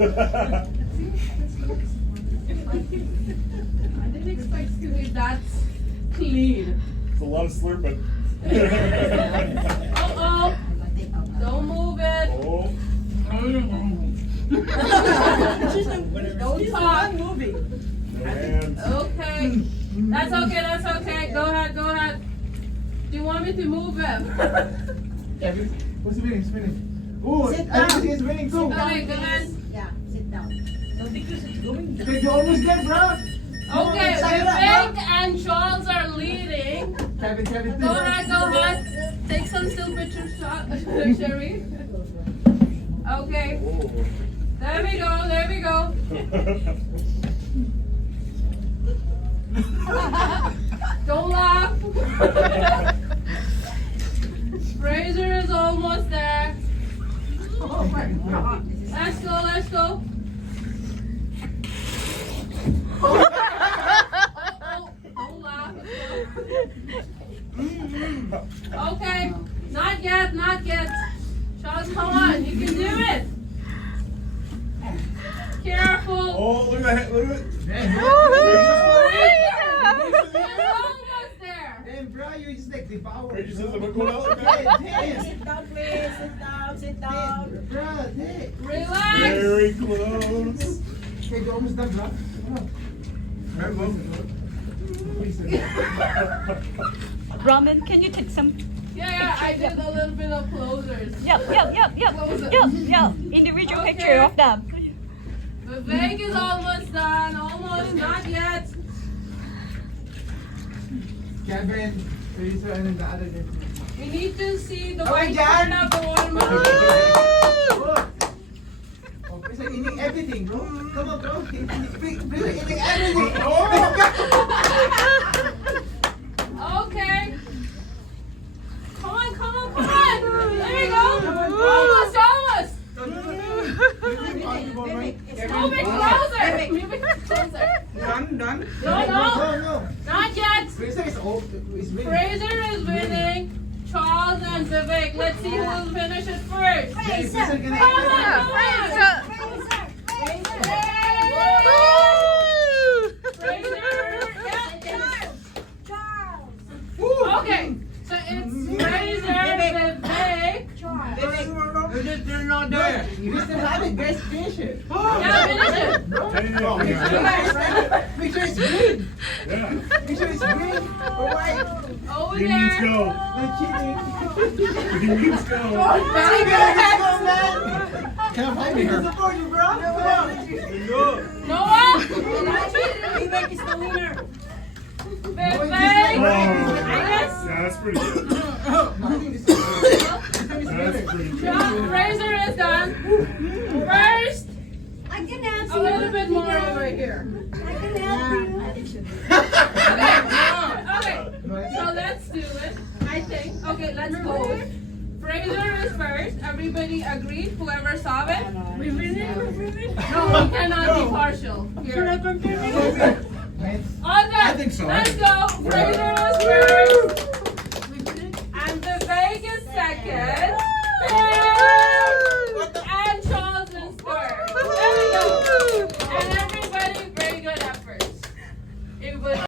I didn't expect to be that clean. It's a lot of slurping. Uh-oh. Don't move it. Oh. Don't talk. No hands. Okay. That's okay, that's okay. Go ahead, go ahead. Do you want me to move him? Who's winning? Who's winning? Oh, Sit I down. think he's winning too. Okay, go ahead. Yeah, sit down. Don't think this is going. Okay, you're almost there, bro. Okay, Vivek and Charles are leading. Kevin, Go ahead, go ahead. Take some still pictures, Sherry. Okay. Oh. There we go, there we go. Don't laugh. Fraser is almost there. Oh my God. Let's go, let's go. Don't laugh. Okay, not yet, not yet. Charles, come on, you can do it. Careful. Oh, look at that. Look at it. You're almost there. Damn, bro, you just like devoured. Wait, you said the book went out? Damn, Sit down, please. Sit down, sit down. bro, damn. Relax. Very close. Okay, you're almost done, bro. Very well. Ramen, can you take some? Yeah, I did a little bit of closers. Yep. Individual Okay. picture of them. Vivek is almost done. Almost, not yet. Kevin, Teresa, and then the other guy. We need to see the Oh, white Jan. part of the watermelon. Oh, Teresa eating everything, bro. Come on, bro. Teresa eating everything. Oh! Okay. Come on. There we go. Almost. Move it closer. Done. No. Not yet. Teresa is winning. Fraser is winning. Charles and Vivek. Let's see who will finish it first. Fraser gonna Come on. Okay, so it's Fraser, Vivek. They're not there. You still have it, guys. Finish it. Yeah, finish it. Make sure it's green. Yeah. Make sure it's green or white. Over Green means there. go. No cheating. Green means go. Very good, man. Can I find me her? Support you, bro. Come on. Noah. Vivek is the winner. Vivek. Oh, I guess. yeah, that's pretty good. That's pretty good. Fraser is done. First, I can help a little bit more over here. I can help you. Okay, so let's do it. I think. Okay, let's go. Fraser is first. Everybody agreed? Whoever saw it? No, we cannot be partial. Here. All done. I think so. Let's go. Fraser is first. And Vivek is second. Yay!